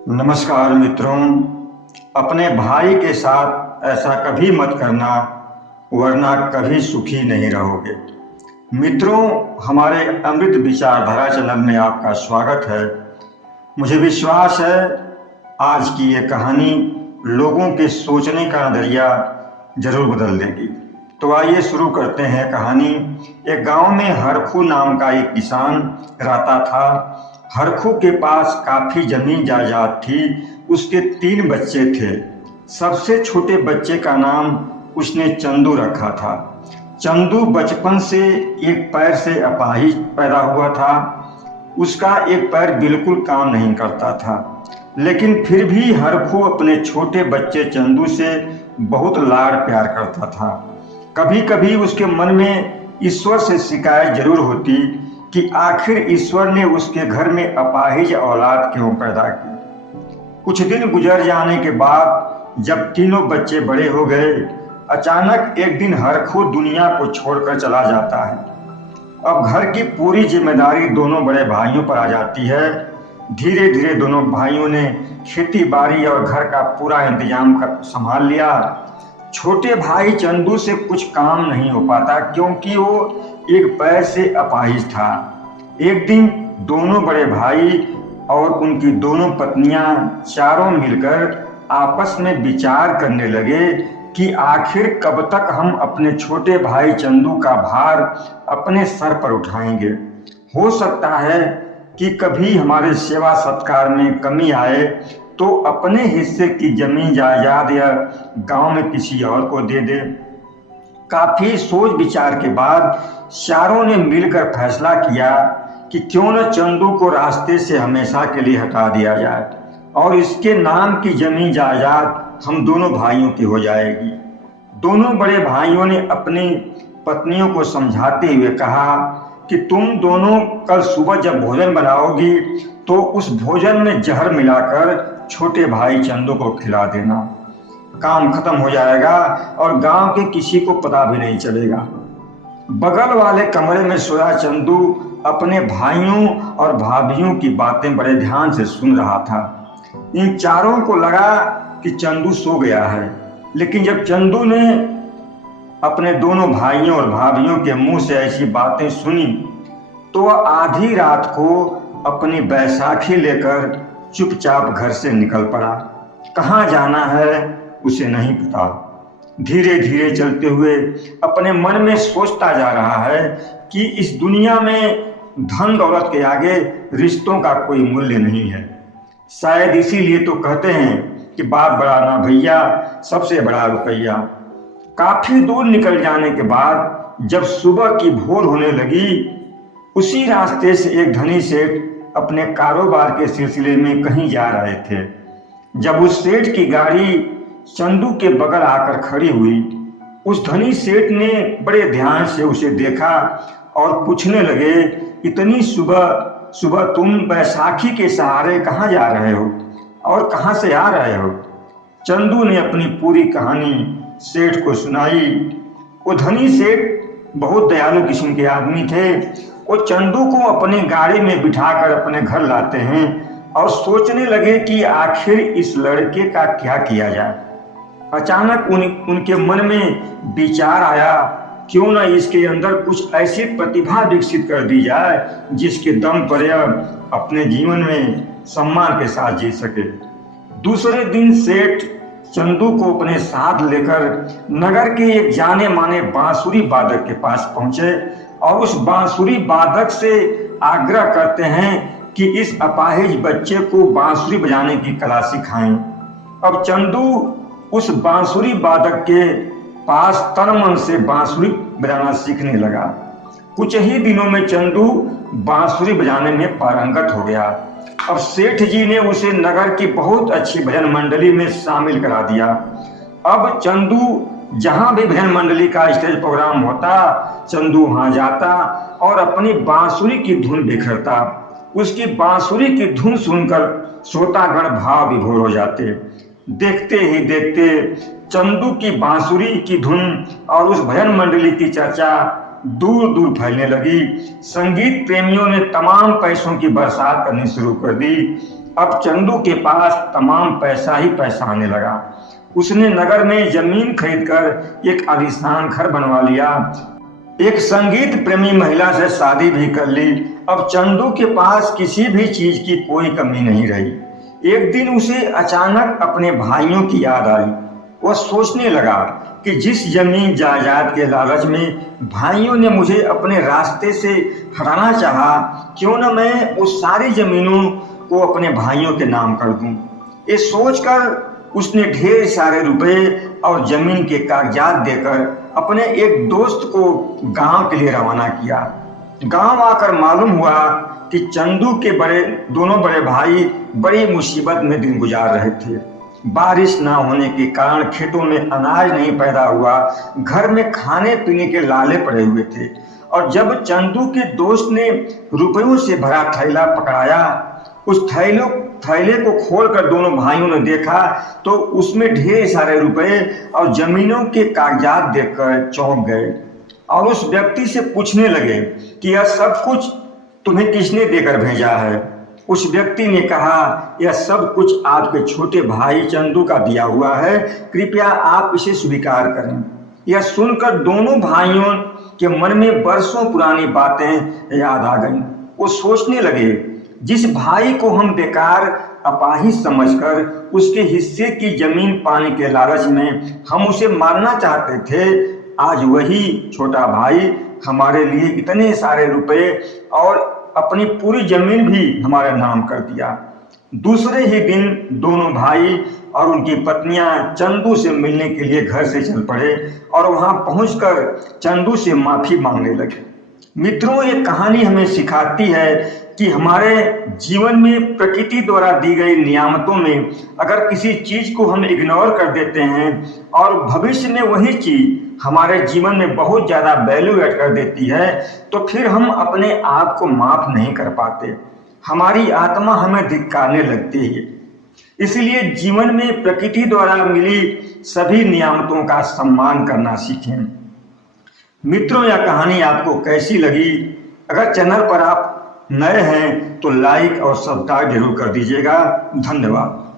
नमस्कार मित्रों। अपने भाई के साथ ऐसा कभी मत करना, वरना कभी सुखी नहीं रहोगे। मित्रों, हमारे अमृत विचारधारा चैनल में आपका स्वागत है। मुझे विश्वास है आज की ये कहानी लोगों के सोचने का नज़रिया जरूर बदल देगी। तो आइए शुरू करते हैं कहानी। एक गांव में हरखू नाम का एक किसान रहता था। हरखू के पास काफ़ी जमीन जायदाद थी। उसके 3 बच्चे थे। सबसे छोटे बच्चे का नाम उसने चंदू रखा था। चंदू बचपन से एक पैर से अपाहिज पैदा हुआ था। उसका एक पैर बिल्कुल काम नहीं करता था, लेकिन फिर भी हरखू अपने छोटे बच्चे चंदू से बहुत लाड़ प्यार करता था। कभी कभी उसके मन में ईश्वर से शिकायत जरूर होती कि आखिर ईश्वर ने उसके घर में अपाहिज औलाद क्यों पैदा की। कुछ दिन गुजर जाने के बाद जब तीनों बच्चे बड़े हो गए, अचानक एक दिन हरखू दुनिया को छोड़कर चला जाता है। अब घर की पूरी जिम्मेदारी दोनों बड़े भाइयों पर आ जाती है। धीरे धीरे दोनों भाइयों ने खेती बाड़ी और घर का पूरा इंतजाम संभाल लिया। छोटे भाई चंदू से कुछ काम नहीं हो पाता क्योंकि वो एक पैर से अपाहिज था। एक दिन दोनों बड़े भाई और उनकी दोनों पत्नियां चारों मिलकर आपस में विचार करने लगे कि आखिर कब तक हम अपने छोटे भाई चंदू का भार अपने सर पर उठाएंगे। हो सकता है कि कभी हमारे सेवा सत्कार में कमी आए तो अपने हिस्से की जमीन जायदाद या गांव में किसी और को दे दे। काफी सोच विचार के बाद चारों ने मिलकर फैसला किया कि क्यों न चंदू को रास्ते से हमेशा के लिए हटा दिया जाए और इसके नाम की जमीन जायदाद हम दोनों भाइयों की हो जाएगी। दोनों बड़े भाइयों ने अपनी पत्नियों को समझाते हुए कहा कि तुम दोनों कल सुबह जब भोजन बनाओगी तो उस भोजन में जहर मिलाकर छोटे भाई चंदू को खिला देना। काम खत्म हो जाएगा और गांव के किसी को पता भी नहीं चलेगा। बगल वाले कमरे में सोया चंदू अपने भाइयों और भाभियों की बातें बड़े ध्यान से सुन रहा था। इन चारों को लगा कि चंदू सो गया है, लेकिन जब चंदू ने अपने दोनों भाइयों और भाभियों के मुंह से ऐसी बातें सुनी तो वह आधी रात को अपनी बैसाखी लेकर चुपचाप घर से निकल पड़ा। कहाँ जाना है उसे नहीं पता। धीरे धीरे चलते हुए अपने मन में सोचता जा रहा है कि इस दुनिया में धन दौलत के आगे रिश्तों का कोई मूल्य नहीं है। शायद इसीलिए तो कहते हैं कि बाप बड़ा ना भैया, सबसे बड़ा रुपैया। काफी दूर निकल जाने के बाद जब सुबह की भोर होने लगी, उसी रास्ते से एक धनी सेठ अपने कारोबार के सिलसिले में कहीं जा रहे थे। जब उस सेठ की गाड़ी चंदू के बगल आकर खड़ी हुई, उस धनी सेठ ने बड़े ध्यान से उसे देखा और पूछने लगे, इतनी सुबह सुबह तुम बैसाखी के सहारे कहाँ जा रहे हो और कहाँ से आ रहे हो? चंदू ने अपनी पूरी कहानी सेठ को सुनाई। वो धनी सेठ बहुत दयालु किस्म के आदमी थे। वो चंदू को अपनी गाड़ी में बिठाकर अपने घर लाते हैं और सोचने लगे कि आखिर इस लड़के का क्या किया जाए। अचानक उनके मन में विचार आया, क्यों ना इसके अंदर कुछ ऐसी प्रतिभा विकसित कर दी जाए जिसके दम पर यह अपने जीवन में सम्मान के साथ जी सके। दूसरे दिन सेठ चंदू को अपने साथ लेकर नगर के एक जाने माने बांसुरी वादक के पास पहुंचे और उस बांसुरी वादक से आग्रह करते हैं कि इस अपाहिज बच्चे को बांसुरी बजाने की कला सिखाएं। अब चंदू उस बांसुरी वादक के पास तन मन से बांसुरी बजाना सीखने लगा। कुछ ही दिनों में चंदू बांसुरी बजाने में पारंगत हो गया। अब सेठ जी ने उसे नगर की बहुत अच्छी भजन मंडली में शामिल करा दिया। अब चंदू जहां भी भजन मंडली का स्टेज प्रोग्राम होता, चंदू वहां जाता और अपनी बांसुरी की धुन बिखरता। उसकी बांसुरी की धुन सुनकर श्रोतागण भाव विभोर हो जाते। देखते ही देखते चंदू की बांसुरी की धुन और उस भजन मंडली की चर्चा दूर दूर फैलने लगी। संगीत प्रेमियों ने तमाम पैसों की बरसात करनी शुरू कर दी। अब चंदू के पास तमाम पैसा ही पैसा आने लगा। उसने नगर में जमीन खरीदकर एक आलीशान घर बनवा लिया। एक संगीत प्रेमी महिला से शादी भी कर ली। अब चंदू के पास किसी भी चीज की कोई कमी नहीं रही। एक दिन उसे अचानक अपने भाइयों की याद आई। वह सोचने लगा कि जिस जमीन जायदाद के लालच में भाइयों ने मुझे अपने रास्ते से हटाना चाहा, क्यों न मैं उस सारी जमीनों को अपने भाइयों के नाम कर दूं। ये सोचकर उसने ढेर सारे रुपए और जमीन के कागजात देकर अपने एक दोस्त को गांव के लिए रवाना किया। गांव आकर मालूम हुआ कि चंदू के दोनों बड़े भाई बड़ी मुसीबत में दिन गुजार रहे थे। बारिश ना होने के कारण खेतों में अनाज नहीं पैदा हुआ, घर में खाने पीने के लाले पड़े हुए थे। और जब चंदू के दोस्त ने रुपयों से भरा थैला पकड़ाया, उस थैले को खोलकर दोनों भाइयों ने देखा तो उसमें ढेर सारे रुपए और जमीनों के कागजात देखकर चौंक गए और उस व्यक्ति से पूछने लगे कि यह सब कुछ तुम्हें किसने देकर भेजा है। उस व्यक्ति ने कहा, यह सब कुछ आपके छोटे भाई चंदू का दिया हुआ है, कृपया आप इसे स्वीकार करें। यह सुनकर दोनों भाइयों के मन में बरसों पुरानी बातें याद आ गईं। वो सोचने लगे, जिस भाई को हम बेकार अपाहिज समझकर उसके हिस्से की जमीन पाने के लालच में हम उसे मारना चाहते थे, आज वही छोटा भाई हमारे लिए इतने सारे रुपए और अपनी पूरी जमीन भी हमारे नाम कर दिया। दूसरे ही दिन दोनों भाई और उनकी पत्नियां चंदू से मिलने के लिए घर से चल पड़े और वहां पहुंचकर चंदू से माफी मांगने लगे। मित्रों, ये कहानी हमें सिखाती है कि हमारे जीवन में प्रकृति द्वारा दी गई नियामतों में अगर किसी चीज को हम इग्नोर कर देते हैं और भविष्य में वही चीज हमारे जीवन में बहुत ज्यादा वैल्यू ऐड कर देती है, तो फिर हम अपने आप को माफ नहीं कर पाते। हमारी आत्मा हमें धिक्कारने लगती है। इसलिए जीवन में प्रकृति द्वारा मिली सभी नियामतों का सम्मान करना सीखें। मित्रों, यह कहानी आपको कैसी लगी? अगर चैनल पर आप नए हैं तो लाइक और सब्सक्राइब जरूर कर दीजिएगा। धन्यवाद।